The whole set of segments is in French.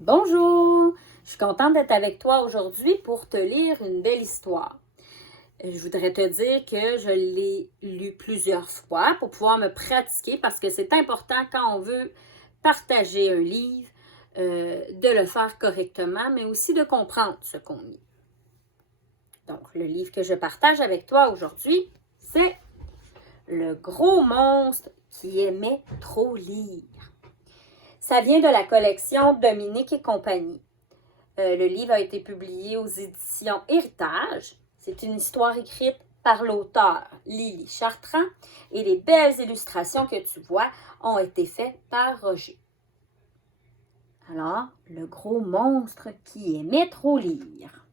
Bonjour! Je suis contente d'être avec toi aujourd'hui pour te lire une belle histoire. Je voudrais te dire que je l'ai lu plusieurs fois pour pouvoir me pratiquer parce que c'est important quand on veut partager un livre, de le faire correctement, mais aussi de comprendre ce qu'on lit. Donc, le livre que je partage avec toi aujourd'hui, c'est Le gros monstre qui aimait trop lire. Ça vient de la collection Dominique et compagnie. Le livre a été publié aux éditions Héritage. C'est une histoire écrite par l'auteur Lily Chartrand et les belles illustrations que tu vois ont été faites par Roger. Alors, le gros monstre qui aimait trop lire.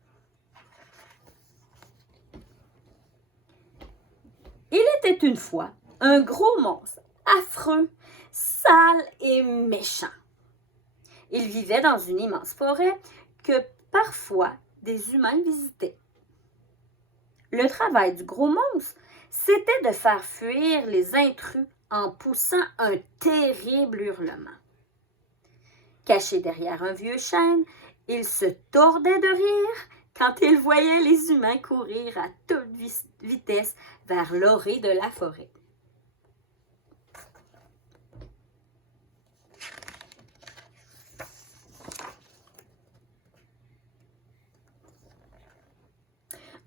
Il était une fois un gros monstre affreux, sale et méchant. Il vivait dans une immense forêt que parfois des humains visitaient. Le travail du gros monstre, c'était de faire fuir les intrus en poussant un terrible hurlement. Caché derrière un vieux chêne, il se tordait de rire quand il voyait les humains courir à toute vitesse vers l'orée de la forêt.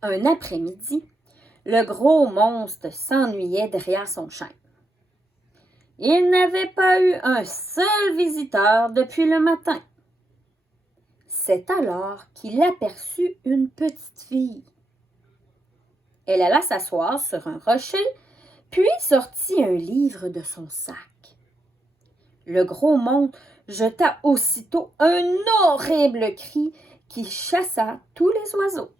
Un après-midi, le gros monstre s'ennuyait derrière son chêne. Il n'avait pas eu un seul visiteur depuis le matin. C'est alors qu'il aperçut une petite fille. Elle alla s'asseoir sur un rocher, puis sortit un livre de son sac. Le gros monstre jeta aussitôt un horrible cri qui chassa tous les oiseaux.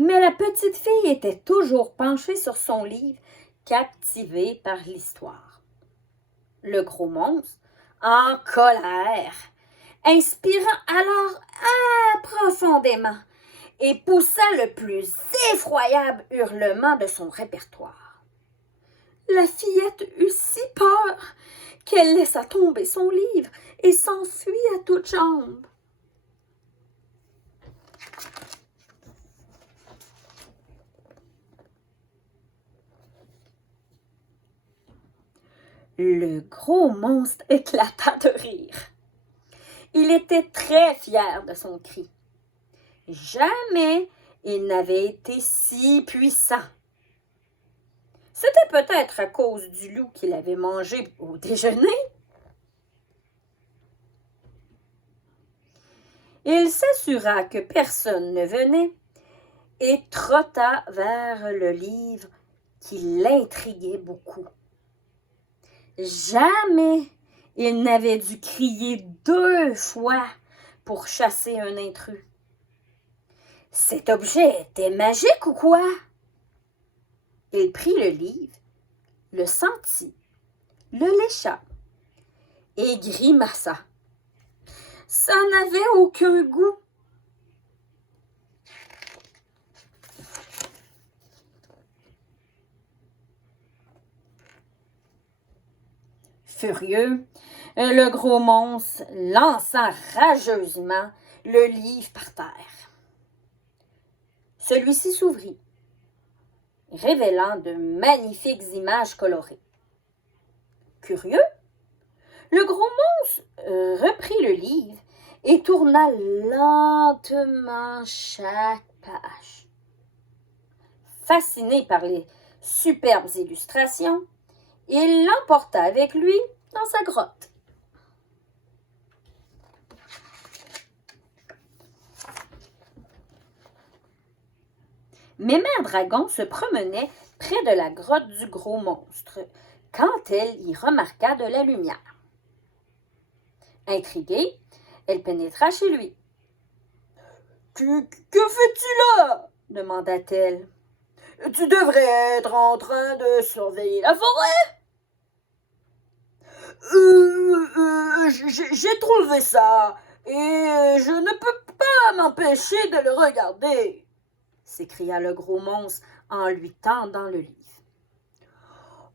Mais la petite fille était toujours penchée sur son livre, captivée par l'histoire. Le gros monstre, en colère, inspira alors profondément et poussa le plus effroyable hurlement de son répertoire. La fillette eut si peur qu'elle laissa tomber son livre et s'enfuit à toutes jambes. Le gros monstre éclata de rire. Il était très fier de son cri. Jamais il n'avait été si puissant. C'était peut-être à cause du loup qu'il avait mangé au déjeuner. Il s'assura que personne ne venait et trotta vers le livre qui l'intriguait beaucoup. Jamais il n'avait dû crier 2 fois pour chasser un intrus. Cet objet était magique ou quoi? Il prit le livre, le sentit, le lécha et grimaça. Ça n'avait aucun goût. Furieux, le gros monstre lança rageusement le livre par terre. Celui-ci s'ouvrit, révélant de magnifiques images colorées. Curieux, le gros monstre reprit le livre et tourna lentement chaque page. Fasciné par les superbes illustrations, il l'emporta avec lui dans sa grotte. Mémère Dragon se promenait près de la grotte du gros monstre quand elle y remarqua de la lumière. Intriguée, elle pénétra chez lui. « Que fais-tu là ?» demanda-t-elle. « Tu devrais être en train de surveiller la forêt. » J'ai trouvé ça et je ne peux pas m'empêcher de le regarder, s'écria le gros monstre en lui tendant le livre.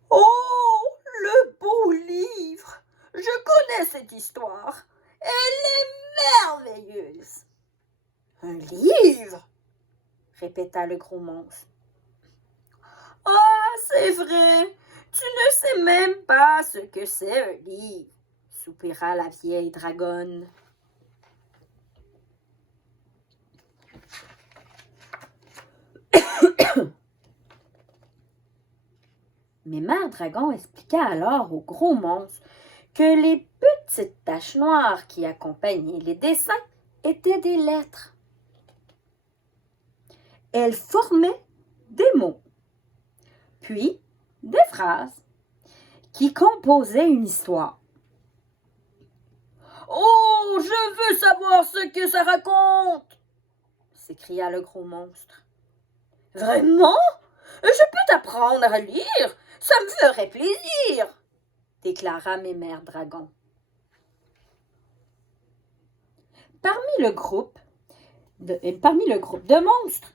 Oh, le beau livre! cette histoire. Elle est merveilleuse. Un livre, répéta le gros monstre. Ah, c'est vrai, tu ne sais même pas ce que c'est un livre, soupira la vieille dragonne. Mais Mère Dragon expliqua alors au gros monstre que les petites taches noires qui accompagnaient les dessins étaient des lettres. Elles formaient des mots, puis des phrases qui composaient une histoire. « Oh, je veux savoir ce que ça raconte !» s'écria le gros monstre. « Vraiment? Je peux t'apprendre à lire, ça me ferait plaisir !» déclara Mémère Dragon. Parmi le groupe de monstres,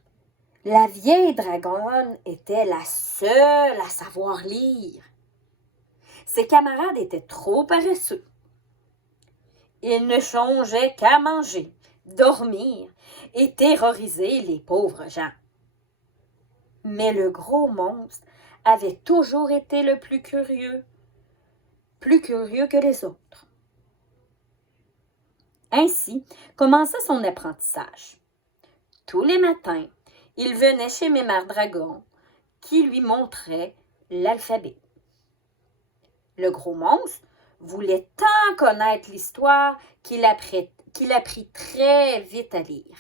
la vieille dragonne était la seule à savoir lire. Ses camarades étaient trop paresseux. Ils ne songeaient qu'à manger, dormir et terroriser les pauvres gens. Mais le gros monstre avait toujours été le plus curieux que les autres. Ainsi commença son apprentissage. Tous les matins, il venait chez Mémère Dragon, qui lui montrait l'alphabet. Le gros monstre voulait tant connaître l'histoire qu'il apprit très vite à lire.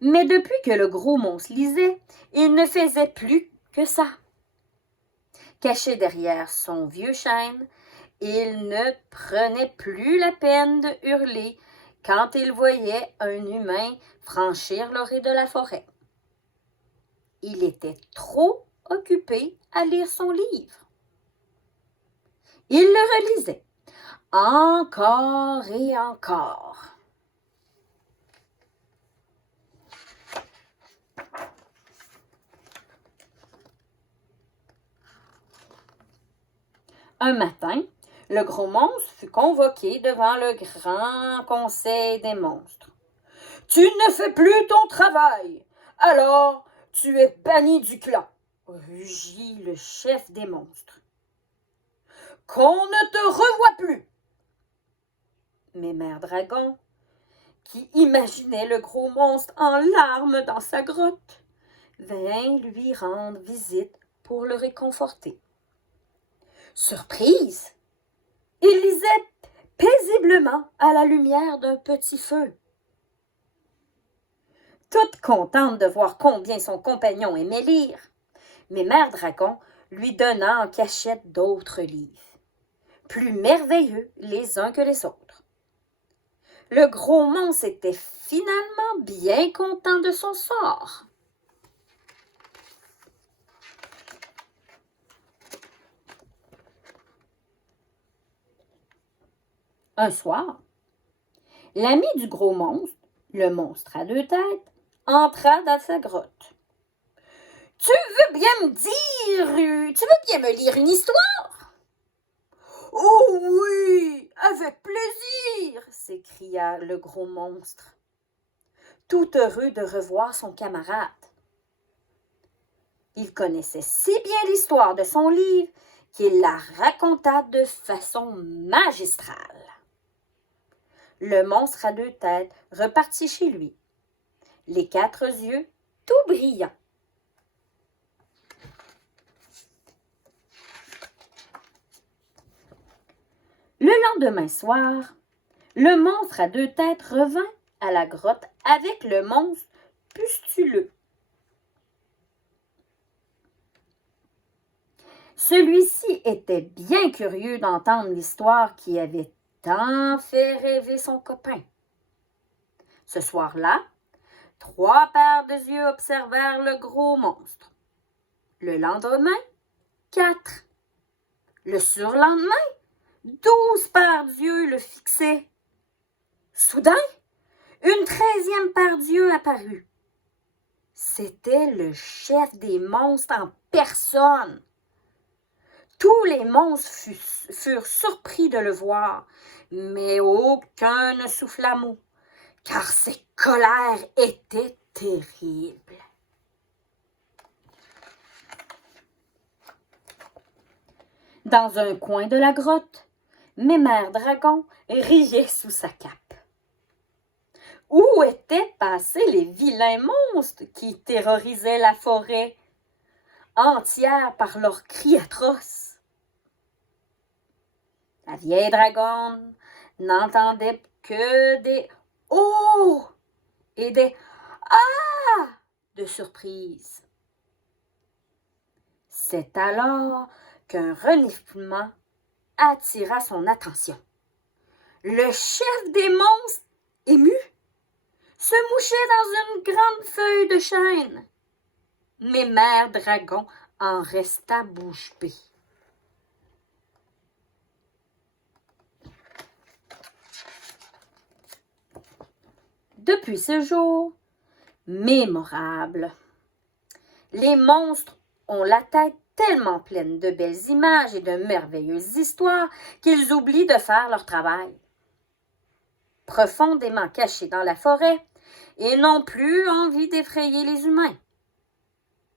Mais depuis que le gros monstre lisait, il ne faisait plus que ça. Caché derrière son vieux chêne, il ne prenait plus la peine de hurler quand il voyait un humain franchir l'orée de la forêt. Il était trop occupé à lire son livre. Il le relisait encore et encore. Un matin, le gros monstre fut convoqué devant le grand conseil des monstres. « Tu ne fais plus ton travail, alors tu es banni du clan, » rugit le chef des monstres. « Qu'on ne te revoie plus. » Mais Mère Dragon, qui imaginait le gros monstre en larmes dans sa grotte, vint lui rendre visite pour le réconforter. Surprise! Il lisait paisiblement à la lumière d'un petit feu. Toute contente de voir combien son compagnon aimait lire, mais Mère Dragon lui donna en cachette d'autres livres, plus merveilleux les uns que les autres. Le gros monstre était finalement bien content de son sort. Un soir, l'ami du gros monstre, le monstre à deux têtes, entra dans sa grotte. « Tu veux bien me lire une histoire? »« Oh oui, avec plaisir !» s'écria le gros monstre, tout heureux de revoir son camarade. Il connaissait si bien l'histoire de son livre qu'il la raconta de façon magistrale. Le monstre à deux têtes repartit chez lui, les quatre yeux tout brillants. Le lendemain soir, le monstre à deux têtes revint à la grotte avec le monstre pustuleux. Celui-ci était bien curieux d'entendre l'histoire qui avait tant fait rêver son copain. Ce soir-là, 3 paires de yeux observèrent le gros monstre. Le lendemain, 4. Le surlendemain, 12 paires d'yeux le fixaient. Soudain, une 13e paire d'yeux apparut. C'était le chef des monstres en personne. Tous les monstres furent surpris de le voir, mais aucun ne souffla mot, car ses colères étaient terribles. Dans un coin de la grotte, Mémère Dragon riait sous sa cape. Où étaient passés les vilains monstres qui terrorisaient la forêt entière par leurs cris atroces? La vieille dragonne n'entendait que des « oh » et des « ah » de surprise. C'est alors qu'un reniflement attira son attention. Le chef des monstres, ému, se mouchait dans une grande feuille de chêne. Mais Mère Dragon en resta bouche bée. Depuis ce jour mémorable, les monstres ont la tête tellement pleine de belles images et de merveilleuses histoires qu'ils oublient de faire leur travail. Profondément cachés dans la forêt, ils n'ont plus envie d'effrayer les humains.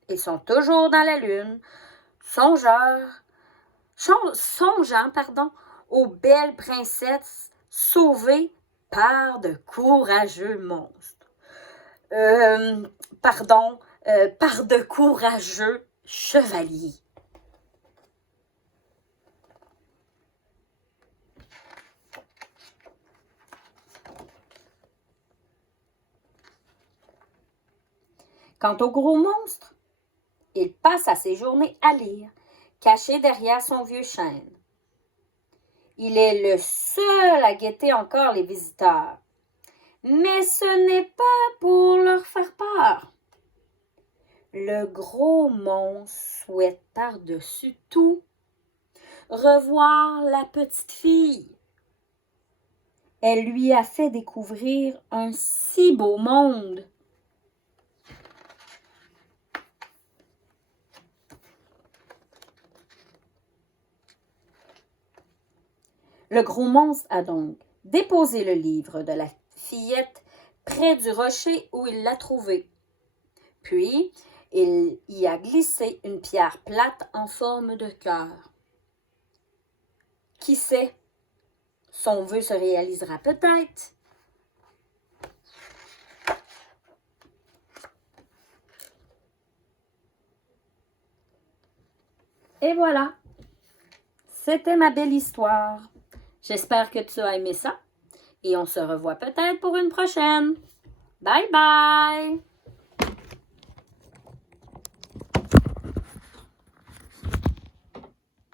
Ils sont toujours dans la lune, songeant aux belles princesses sauvées par de courageux monstres. Par de courageux chevaliers. Quant au gros monstre, il passe à ses journées à lire, caché derrière son vieux chêne. Il est le seul à guetter encore les visiteurs. Mais ce n'est pas pour leur faire peur. Le gros monstre souhaite par-dessus tout revoir la petite fille. Elle lui a fait découvrir un si beau monde. Le gros monstre a donc déposé le livre de la fillette près du rocher où il l'a trouvé. Puis, il y a glissé une pierre plate en forme de cœur. Qui sait, son vœu se réalisera peut-être. Et voilà, c'était ma belle histoire. J'espère que tu as aimé ça et on se revoit peut-être pour une prochaine. Bye bye!